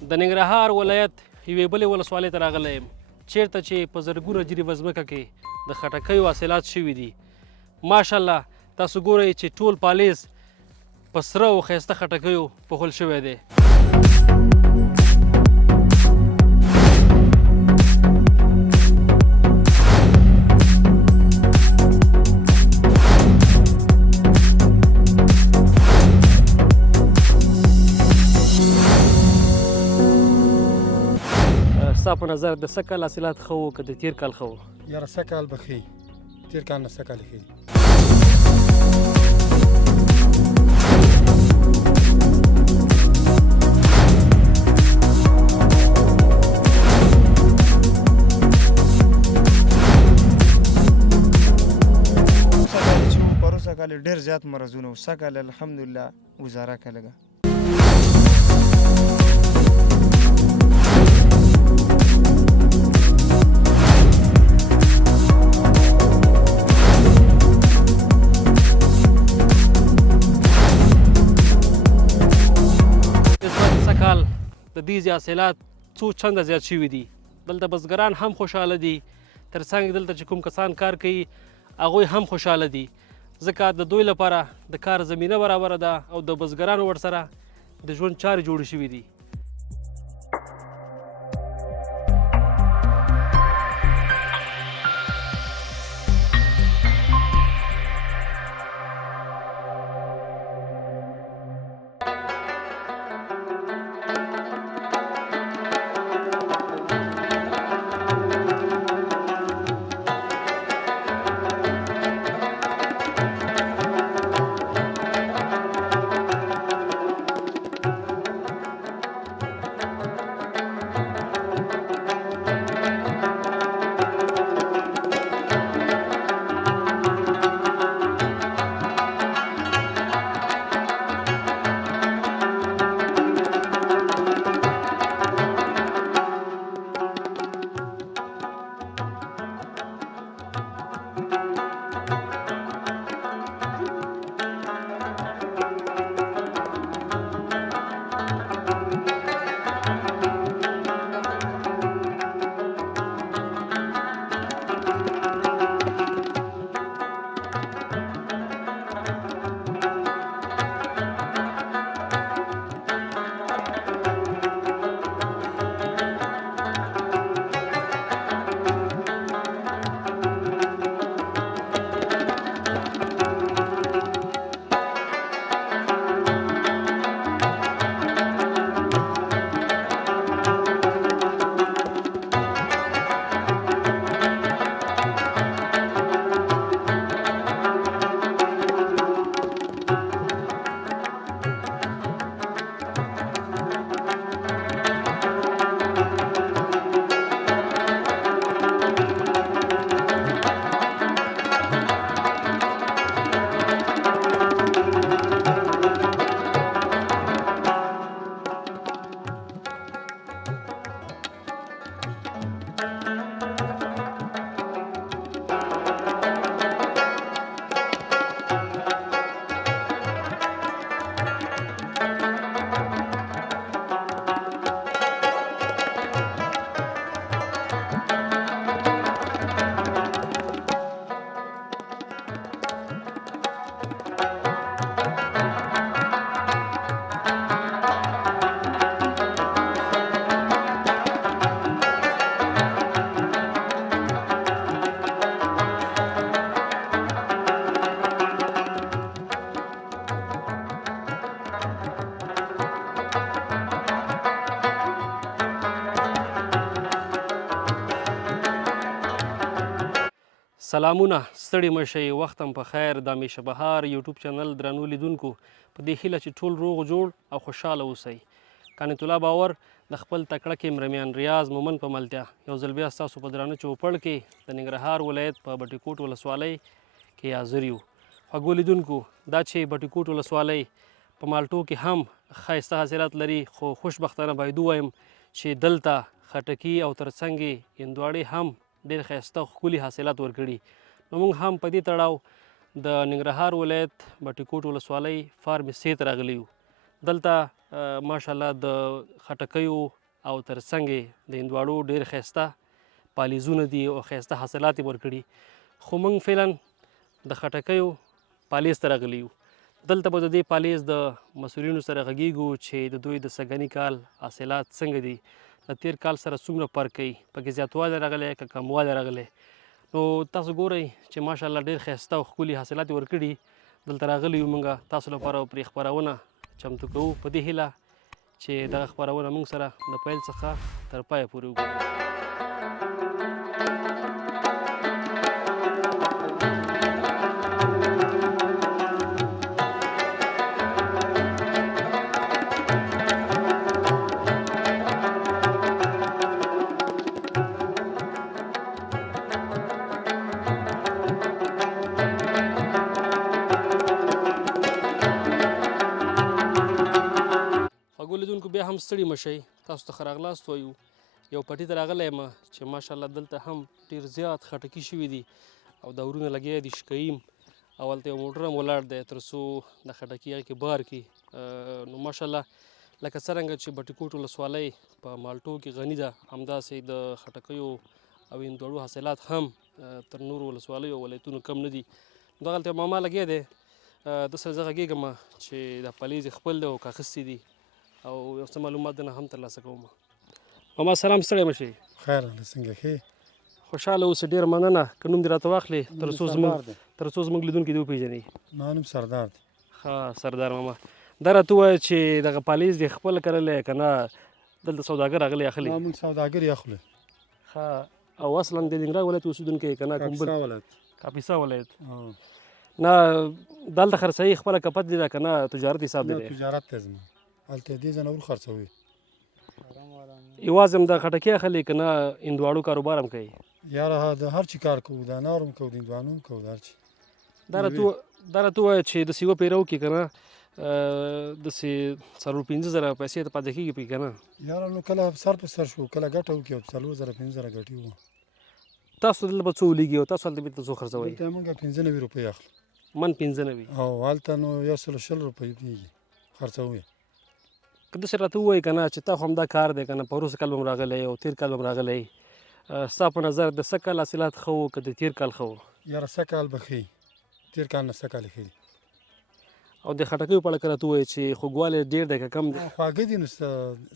د ننګرهار ولایت یوې بلې ولسوالۍ ته راغلی یم چیرته چې په زرګونه جریبه ځمکه کې د خټکیو حاصلات شوي دي. ماشاءالله تاسو ګورئ چې ټول پالیز په سره او ښایسته خټکیو پوښل شوی دی. ستا په نظر د څه کال حاصلات ښه وو که د تېر کال ښه وو؟ یاره څه کال به ښه تېر کال نه څه کال ښه پروسه کال ډېر زیات مرضونه وو څه کال الحمدلله ګزاره که لږه د دې حاصلات څو چنده زیات شوي دي. دلته بزګران هم خوشحاله دي، ترڅنګ دلته چې کوم کسان کار کوي هغوی هم خوشحاله دي، ځکه د دوی لپاره د کار زمینه برابره ده او د بزګرانو ورسره د ژوند چارې جوړې شوي دي. سلامونه، ستړي مه شئ، وخت هم په خیر. د همیشه بهار یوټیوب چینل درنو لیدونکو په دې هیله چې ټول روغ جوړ او خوشحاله اوسئ. قانت الله باور د خپل تکړه کیمرمین ریاض مومن په ملتیا یو ځل بیا ستاسو په درانه چوپړ کې د ننګرهار ولایت په بټي کوټ ولسوالۍ کې حاضر یو. خوږو لیدونکو، دا چې بټي کوټ ولسوالۍ په مالټو کې هم ښایسته حاصلات لري، خو خوشبختانه باید ووایم چې دلته خټکي او ترڅنګ یې هندواړې هم ډېر ښایسته او ښکلي حاصلات ورکړي. نو موږ هم په دې تړاو د ننګرهار ولایت بټي کوټ ولسوالۍ فارم سې ته راغلي یو. دلته ماشاءالله د خټکیو او ترڅنګ یې د هندواڼو ډېر ښایسته پالیزونه دي او ښایسته حاصلات یې ورکړي خو موږ فعلا د خټکیو پالیز ته راغلي یو دلته به د دې پالیز د مسؤلینو سره غږیږو چې د دوی د سږني کال حاصلات څنګه دي د تیر کال سره څومره فرق کوي پکې زیاتوالی راغلی که کموالی راغلی نو تاسو ګورئ چې ماشاءالله ډېر ښایسته او ښکلي حاصلات یې ورکړي دلته راغلي یو موږ تاسو لپاره پرې خپرونه چمتو کوو په دې هیله چې دغه خپرونه موږ سره د پیل څخه تر پایه پورې وګورئ. لیدونکو بیا هم ستړي مه شئ تاسو ته ښه راغلاست وایو یو پټي ته راغلی یم چې ماشاءالله دلته هم ډېر زیات خټکي شوي دي او دورونه لګیا دي شکیم او هلته یو موټر هم ولاړ دی تر څو د خټکي هغې کې بار کړي نو ماشاءالله لکه څرنګه چې بټي کوټ ولسوالۍ په مالټو کې غني ده همداسې د خټکیو او هندواڼو حاصلات هم تر نورو ولسوالیو او ولایتونو کم نه دي دغه هلته یو ماما لګیا دی ده سره زه غږېږم چې دا پلیز یې خپل دی او که اخیستی دي او یو څه معلومات دنه هم ترلاسه کوم. ماما سلام ستړی مه شئ. خیر الله څنګه ښې خوشحاله اوسئ ډېره مننه که نوم دې راته واخلې تر څو زموږ لیدونکي دې وپېژني. ما نوم سردار دی. ښه سردار ماما دا راته ووایه چې دغه پالیز دې خپله کرلی که نه دلته سوداګر راغلی اخلي. ما موږ سوداګر یې اخلو. ښه او اصلا د ننګرهار ولایت اوسېدونکی که نه کاپیسا ولایت. کاپیسا ولایت نه دلته خرڅوي خپله کپت دې ده که نه تجارت حساب دی؟ تجارت دی زما هلته دې ځناور خرڅوي. یوازې هم د خټکي اخلي که نه هندواڼو کاروبار هم کوي؟ یاره د هر چی کار کوو د انارو هم کوو د هندواڼو هم کوو د هر چی. دا راته ووایه چې داسې یوه پیره وکړي که نه داسې 4-5 زره پیسې ته پاتې کېږي پکې که نه؟ یاره نو کله سر په سر شو کله ګټه وکړي او 4,000-5,000 ګټي وو. تاسو دلته به څو ولیږي او تاسو هلته بېرته څو خرڅوئ؟ دلته موږ 95 روپۍ اخلو. من 15 او هلته نو 120 روپۍ کېږي خرڅوو. که داسې راته ووایي که نه چې تا خو همدا کار دی که نه په وروسته کال به م راغلی او تېر کال به م راغلی ستا په نظر د څه کال حاصلات ښه وو که د تېر کال ښه وو؟ یاره څه کال به ښه تېر کال نه څه کال ښه دي. او د خټکیو په اړه که راته ووایي چې خوږوالی ډېر دی که کم دی؟ خواږه دي نو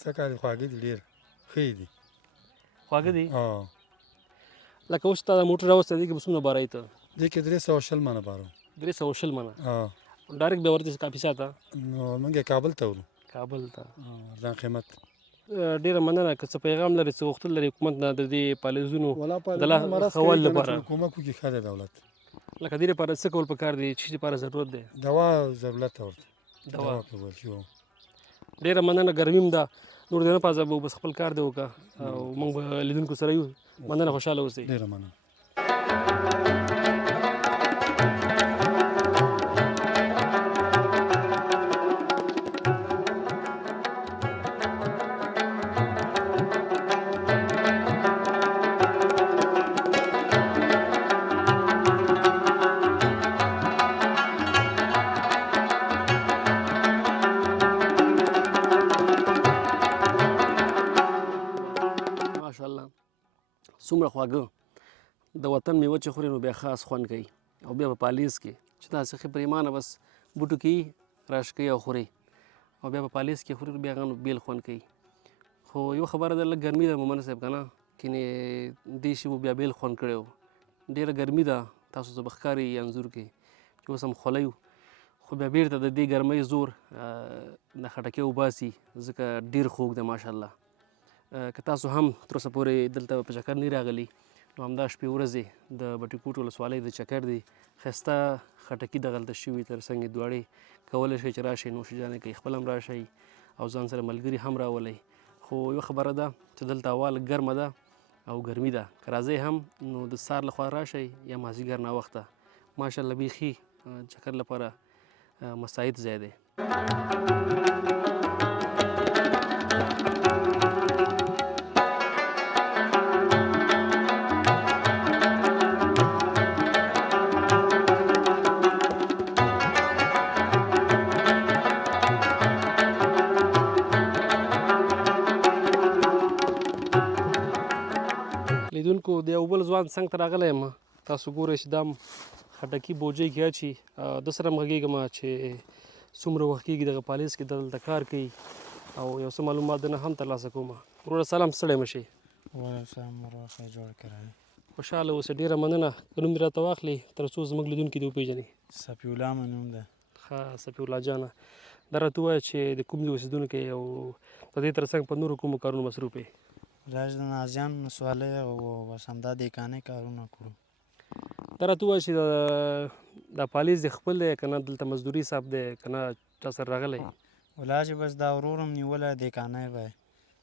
څه کال خواږه دي ډېر ښه دي. خواږه دي؟ لکه اوس تا دا موټر راوستی دې کې به څومره بارئ ته؟ دې کې 320 منه بارو. 320 منه؟ ډایرکټ بیا ورځې کاپیسا ته؟ نو موږ یې کابل ته ورو. کابل ته ارزان قیمت. ډېره مننه که څه پیغام لري څه غوښتل لري حکومت نه د دې پالیزونو د لا ښه والي لپاره کومک وکړي ښه دی دولت. لکه دې لپاره څه کول پکار دي چې لپاره ضرورت دی؟ دوا ضرورت ته ورته دوا پرېښودل شي. ډېره مننه ګرمي هم ده نور دې نه پازه به بس خپل کار دې وکړه او موږ به لیدونکو سره یو. مننه خوشحاله اوسئ. ډېره مننه. څومره خواږه د وطن میوه چې خوري نو بیا خاص خوند کوي او بیا په پالیز کې چې داسې ښه پرېمانه بس بوټو کې راش کوي او خوري او بیا په پالیز کې خوري بیا هغه نو بیل خوند کوي. خو یوه خبره ده لږ ګرمي ده مومن صاحب که نه کینې دې شي به بیا بیل خوند کړی و. ډېره ګرمي ده تاسو ته به ښکاري انځور کې چې اوس هم خولی خو بیا بیرته د دې ګرمۍ زور د خټکي وباسي ځکه ډېر خوږ دی ماشاءالله. که تاسو هم تر اوسه پورې دلته په چکر نه راغلي نو همدا شپې ورځې د بټي کوټ ولسوالۍ د چکر دی ښایسته خټکي دغلته شوي تر څنګ دواړې کولی شئ چې راشئ نوشجانې کوي خپل هم راشئ او ځان سره ملګري هم راولئ. خو یوه خبره ده چې دلته هوا لږ ګرمه ده او ګرمي ده که راځئ هم نو د سهار لخوا راشئ یا مازدیګر ناوخته ماشاءالله بیخي چکر لپاره مساعد ځای دی. لیدونکو د یو بل ځوان څنګ ته راغلی یم تاسو ګورئ چې دا هم خټکي بوجۍ کې اچي ده سره هم غږېږم چې څومره وخت کېږي دغه پالیس کې دلته کار کوي او یو څه معلومات دنه هم ترلاسه کوم. وروره سلام ستړی مه شئ. وعلیکم ورحمة جوړ کړی. خوشحاله اوسئ. ډېره مننه. که نوم دې راته واخلئ تر څو زموږ لیدونکي دې وپېژني. صفي الله مې نوم ده. ښه صفي الله جانه، دا راته ووایه چې د کوم ځای اوسېدونکی یې او د دې تر څنګ په نورو کومو کارونو مصروف یې؟ راج د نازیان ولسوالۍ او بس همدا دیکانۍ کارونه کړو. دا راته ووایه چې دا پالیس دې خپل دی که نه دلته مزدوري حساب دی که نه چا سره راغلی؟ ولا چې بس دا ورور هم نیولی دیکانۍ به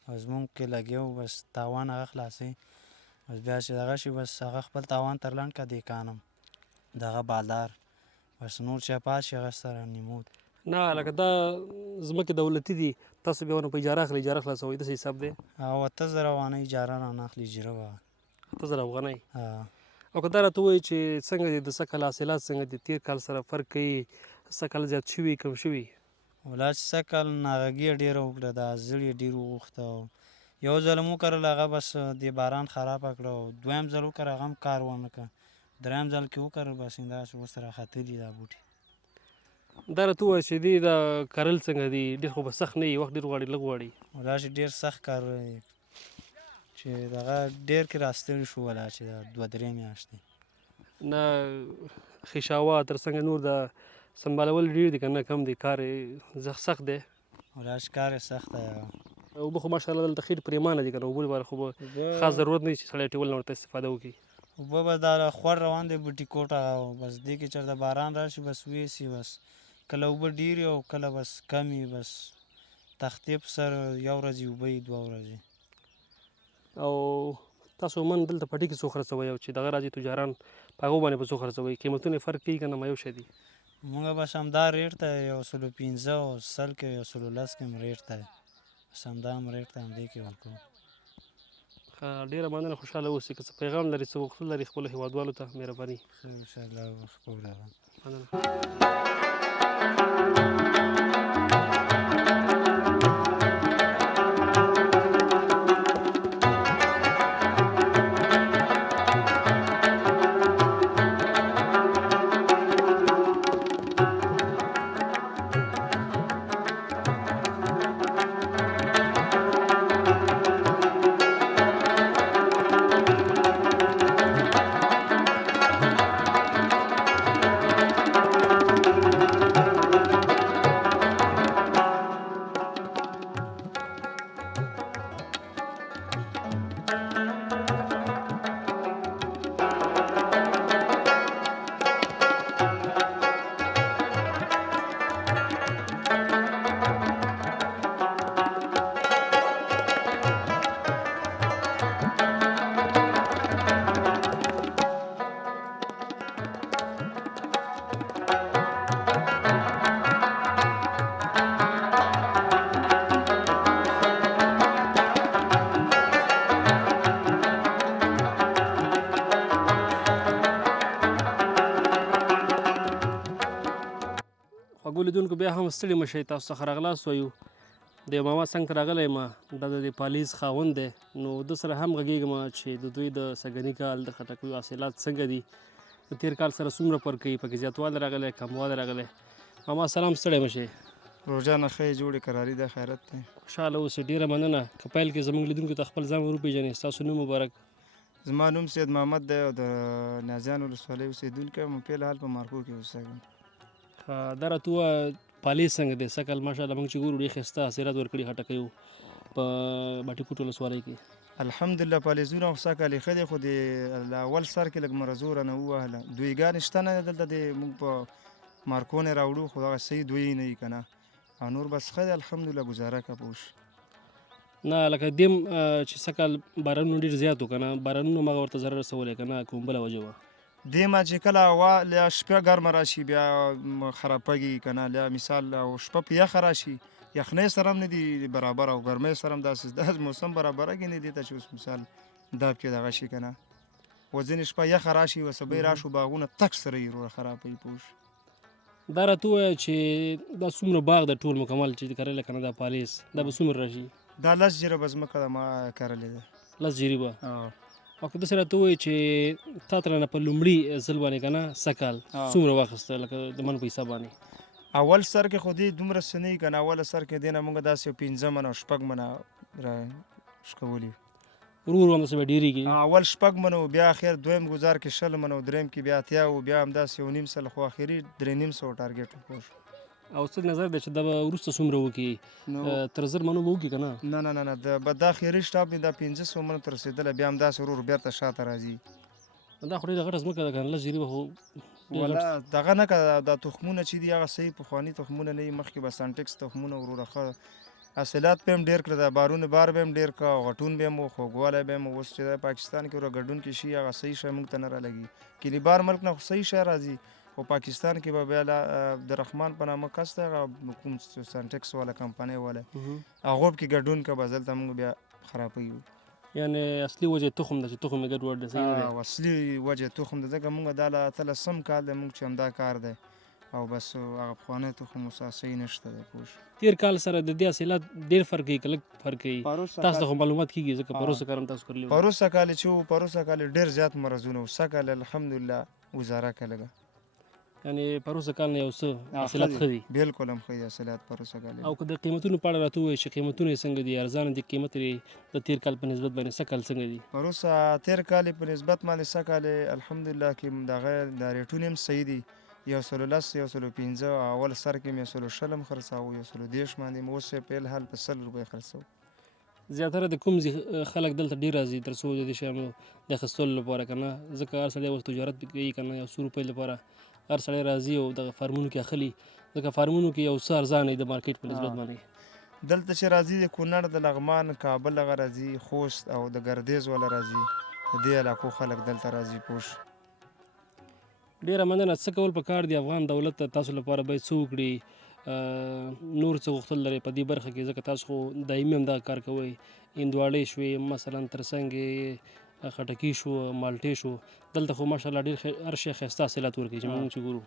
او زمونږ کې لګیا و بس تاوان هغه خلاصوي بس بیا چې دغه شي بس هغه خپل تاوان تر لنډ که دیکانم دغه بالدار بس نور چې پاس شي هغه سره نیمود. نه لکه دا ځمکې دولتي دي تاسو بیا ونه په اجاره اخلئ اجاره خلاصوئ داسې حساب دی؟ او 8000 افغانۍ اجاره رانه اخلي اجره به 8000 افغانۍ. ها. او که دا راته ووایي چې څنګه دي د سږ کال حاصلات څنګه دي تېر کال سره فرق کوي سږ کال زیات شوي کم شوي؟ ولا چې سږ کال ناغږي یې ډېره وکړه دا زړي یې ډېر وغوښته او یو ځل مو وکرل هغه بس د باران خرابه کړه او دویم ځل وکړه هغه هم کار ونه کړه دریم ځل کې وکرل بس همداسې اوس راختلي دا بوټي. دا راته ووایه چې دې دا کرل څنګه دي ډېر خو به سخت نه وي وخت ډېر غواړي لږ غواړي؟ ولا چې ډېر سخت کار چې دغه ډېر کې راستړي شو ولا چې دا 2-3 میاشتې نه خیشاوه تر څنګه نور د سنبالول ډېر دي که نه کم دي کار یې سخت دی؟ ولا چې کار یې سخت دی. اوبه خو ماشاءالله دلته خیر پرېمانه دي که نه اوبو لپاره خو به خاص ضرورت نه وي چې سړی ټیول نه ورته استفاده وکړي. اوبه بس دا خور روان دی بوټي کوټ هغه بس دې کې چېرته باران راشي بس ویسي بس کله اوبه ډېرې او کله بس کمې بس تختې په سر یو ورځ اوبه وي 2 ورځې. او تاسو عموماً دلته پټي کې څو خرڅوئ او چې دغه راځي تجاران په هغو باندې په څو خرڅوئ قیمتونه یې فرق کوي که نه یو شی دي؟ مونږ بس همدا ریټ ته 115 او 100 کې 110 کې هم ریټ ته بس همدا هم ریټ ته همدې کې ورکوو. ډېره مننه خوشحاله اوسئ. که څه پیغام لري څه غوښتل لري خپلو هېوادوالو ته مهرباني. انشاءالله خپل مننه. خوږو لیدونکو بیا هم ستړي مه شئ تاسو څخه راغلاست وایو د یو ماما څنګ ته راغلی یم دا د پالیس خاوند دی نو ده سره هم غږېږم چې د دوی د سږني کال د خټکیو حاصلات څنګه دي د تېر کال سره څومره فرق کوي پکې زیاتوالی راغلی کموالی راغلی. ماما سلام ستړی مه شئ. روزانه ښې جوړې کراري دا خیرت دی. خوشحاله اوسئ. ډېره مننه. که پیل کې زموږ لیدونکو ته خپل ځان ور وپېژنئ ستاسو نوم مبارک. زما نوم سید محمد دی او د نازیان ولسوالۍ اوسېدونکی یم فی الحال په مارکو کې اوسېږم. دا راته ووایه پالیس څنګه دی سږ کال ماشاءالله موږ چې ګورو ډېر ښایسته حاصلات ورکړي خټکیو په باټي کوټ ولسوالۍ کې. الحمدلله پالیزونه خو سږ کال یې ښه دی خو د اول سر کې لږ مرزوره نه ووهله دویګانې شته نه دلته د موږ په مارکو نه راوړو خو هغه صحیح دوی نه وي که نه او نور بس ښه دی الحمدلله ګزاره که پوه شي. نه لکه دیم چې سږ کال بارانونه ډېر زیات و که نه بارانونو مغه ورته ضرر رسولی که نه کوم بله وجه وه؟ دیمه چې کله هوا له شپه ګرمه راشي بیا خرابېږي که نه له مثال او شپه په یخه راشي یخنۍ سره هم نه دي برابر او ګرمۍ سره هم داسې موسم برابره کې نه دي ته چې اوس مثال دا پکې دغه شي که نه و ځینې شپه یخه راشي و سبی راشو باغونه تک سره یې وروره خرابوي پوه شو. دا راته ووایه چې دا څومره باغ د ټول مکمل چې کرلی که نه دا پالیس دا به څومره راشي؟ دا 10 جریبه ځمکه ده ما کرلې ده. 10 جریبه او که داسې راته ووایې چې تا ترانه په لومړي ځل باندې که نه سږ کال څومره واخیسته لکه د منو په حساب باندې؟ اول سر کې خو دې دومره څه نه وي که نه، اوله سر کې دې نه موږ داسې 15 منه او 6 منه را شکولي. ورو ورو همداسې به ډېرېږي. اول 6 منه و، بیا اخر دویم گزار کې 20 منه و، دریم کې بیا 80 و، بیا همداسې 1.5 سل، خو اخري 3.5 ټارګېټ و. پوه شو. او څه نظر دی چې دا به وروسته څومره وکړي؟ تر 1000 منو به وکړي که نه؟ نه دا اخري سټاپ مې دا 1500 منو ته رسېدلی، بیا همداسې ورو ورو بېرته شاته راځي. دا خو ډېره غټه ځمکه ده که نه، لس جریبه خو والله دغه نه که دا تخمونه چې دي هغه صحیح پخواني تخمونه نه وي. مخکې به سانټکس تخمونه وروره ښه حاصلات به هم ډېر کړه، د بارونه بار به هم ډېر کړه، او غټون به هم و، خوږوالی به هم و. اوس چې دا پاکستان کې ورو ګډون کې شي هغه صحیح شی موږ ته نه رالګي. کلي بار ملک نه خو صحیح شی راځي، خو پاکستان کې به بیا د رحمان په نامه کس دی، هغه کوم سانټکس والا کمپنۍ والا هغو کې ګډون که بس دلته موږ بیا خرابوي. یعنې اصلي وجه تخم ده چې تخم یې ګډوډ دی، صحیح نه دی؟ اصلي وجه تخم ده، ځکه موږ دا له اتلسم کال دی موږ چې همدا کار دی، او بس هغه پخوانی تخم اوس صحیح نشته دی. پوه شو. تېر کال سره د دې حاصلات ډېر فرق کوي که لږ فرق کوي؟ تاسو ته خو معلومات کېږي ځکه پروسه کار هم تاسو کړلی و. پروسه کال چې و، پروسه کال ډېر زیات مرضونه و، سږ کال الحمدلله ګزاره که لږه. یعنې پروسه کال نه یو څه حاصلات ښه دي؟ بلکل هم ښه دي حاصلات پروسه کال. او که د قیمتونو په اړه راته ووایې چې قیمتونه یې څنګه دي؟ ارزانه دي قیمت یې د تېر کال په نسبت باندې سږ کال څنګه دي؟ پروسه تېر کال په نسبت باندې سږ کال الحمدلله کې دغه د ریټونه هم صحیح دي. 110 115 اول سر کې مې 120 هم خرڅاوه، 110 باندې مې اوس یې په الحال په 100 روپۍ خرڅوم. زیاتره د کوم خلک دلته ډېر راځي تر څو د دې شیانو د اخیستلو لپاره که نه؟ ځکه هر سړی اوس تجارت کوي که نه، یو څو روپۍ لپاره هر سړی راځي او دغه فارمونو کې اخلي، ځکه فارمونو کې یو څه ارزانه وي د مارکیټ په نسبت باندې. دلته چې راځي د کونړ، د لغمان، کابل هغه راځي، خوست او د ګردیز والا راځي، د دې علاقو خلک دلته راځي. پوه شو. ډېره مننه. څه کول پکار دي افغان دولت ته تاسو لپاره باید څه وکړي؟ نور څه غوښتل لرئ په دې برخه کې؟ ځکه تاسو خو دایمي همدغه کار کوئ، هندواړې شوې مثلا، ترڅنګ خټکي شو، مالټې شو، دلته خو ماشاءالله ډېر هر شی ښایسته حاصلات ورکوي چې موږ چې ګورو.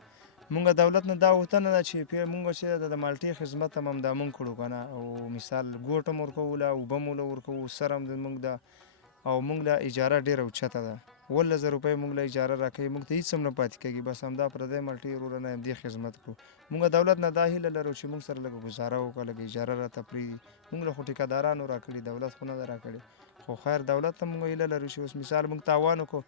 مونږ دولت نه دا غوښتنه ده چې مونږ چې د مالټې خدمت هم همدا مونږ کړو که نه، او مثال ګوټ هم ورکوله، اوبه هم ورکوو، سر هم مونږ ده، او مونږ له اجاره ډېره اوچته ده. 1,000 روپۍ مونږ له اجاره راکوي، مونږ ته هېڅ هم نه پاتې کېږي، بس همدا پردی مالټې وروره نه همدې خدمت کړو. مونږ دولت نه دا هیله لرو چې مونږ سره لږه ګزاره وکړه، لږه اجاره راته پرېږدي. مونږ له خو ټیکهدارانو راکړي، دولت خو نه ده راکړې، خو خیر دولت ته مونږ هیله لرو چې اوس مثال مونږ تاوان وکړو،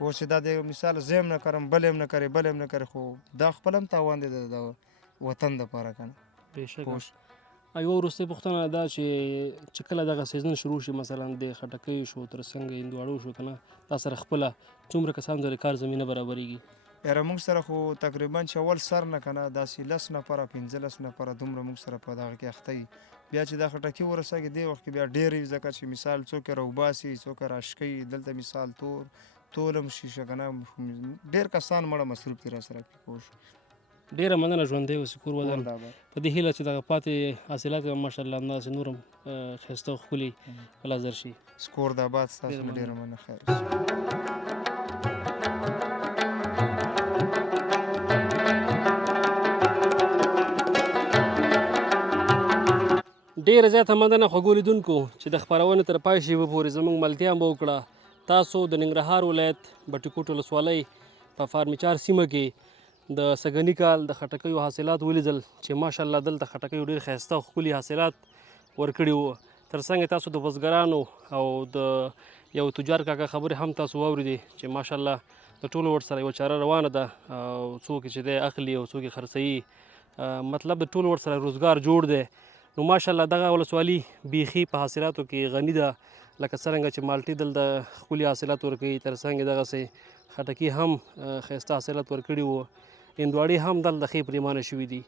اوس چې دا د مثال زه هم نه کرم، بل هم نه کرې، بل هم نه کرې، خو دا خپل هم تاوان دی د وطن دپاره که نه. بېشکه. یوه وروستۍ پوښتنه دا چې کله دغه سیزن شروع شي، مثلا د خټکیو شو، ترڅنګ هندواړو شو که نه، تا سره خپله څومره کسانو ته د کار زمینه برابرېږي؟ یاره موږ سره خو تقریبا چې اول سر نه که نه داسې 10 نفره 15 نفره دومره موږ سره په دغه کې اخته وي. بیا چې دا خټکي ورسېږي دې وخت کې بیا ډېر وي، ځکه چې مثال څوک یې راوباسي، څوک یې راشکوي، دلته مثال تول هم شي که نه، ډېر کسان مړه مصروف دي را سره. پوه شو. ډېره مننه، ژوندی اوسې، کور ودان. په دې هیله چې دغه پاتې حاصلات هم ماشاءالله همداسې نور هم ښایسته او ښکلي په لاس درشي. سکور د آباد، ستاسو نه ډېره مننه. خیر. ډېره زیاته مننه خوږو لیدونکو چې د خپرونې تر پای شېبې پورې زموږ ملتیا هم وکړه. تاسو د ننګرهار ولایت بټي کوټ ولسوالۍ په فارمیچار سیمه کې د سږني کال د خټکیو حاصلات ولیدل چې ماشاءالله دلته خټکیو ډېر ښایسته او ښکلي حاصلات ورکړي وو. ترڅنګ تاسو د بزګرانو او د یو تجار کاکا خبرې هم تاسو واورېدې چې ماشاءالله د ټولو ورسره یوه چاره روانه ده، او څوک چې دی اخلي او څوک یې خرڅوي، مطلب د ټولو ورسره روزګار جوړ دی. نو ماشاءالله دغه ولسوالي بیخي په حاصلاتو کې غني ده، لکه څرنګه چې مالټې دلته ښکلي حاصلات ورکوي، ترڅنګ دغسې خټکي هم ښایسته حاصلات ورکړي وو، هندواړې هم دلته ښې پرېمانه شوي دي.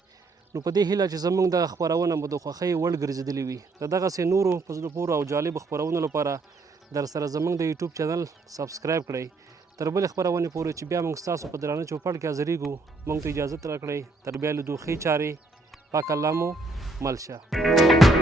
نو په دې هیله چې زموږ دغه خپرونه مو د خوښۍ وړ ګرځېدلې وي، د دغسې نورو په زړه پورو او جالبو خپرونو لپاره در سره زموږ د یوټیوب چینل سبسکرایب کړئ. تر بلې خپرونې پورې چې بیا موږ ستاسو په درانه چوپړ کې حاضرېږو، موږ ته اجازت راکړئ. تر بیا لیدو ښې چارې، پاک الله مو مل شه.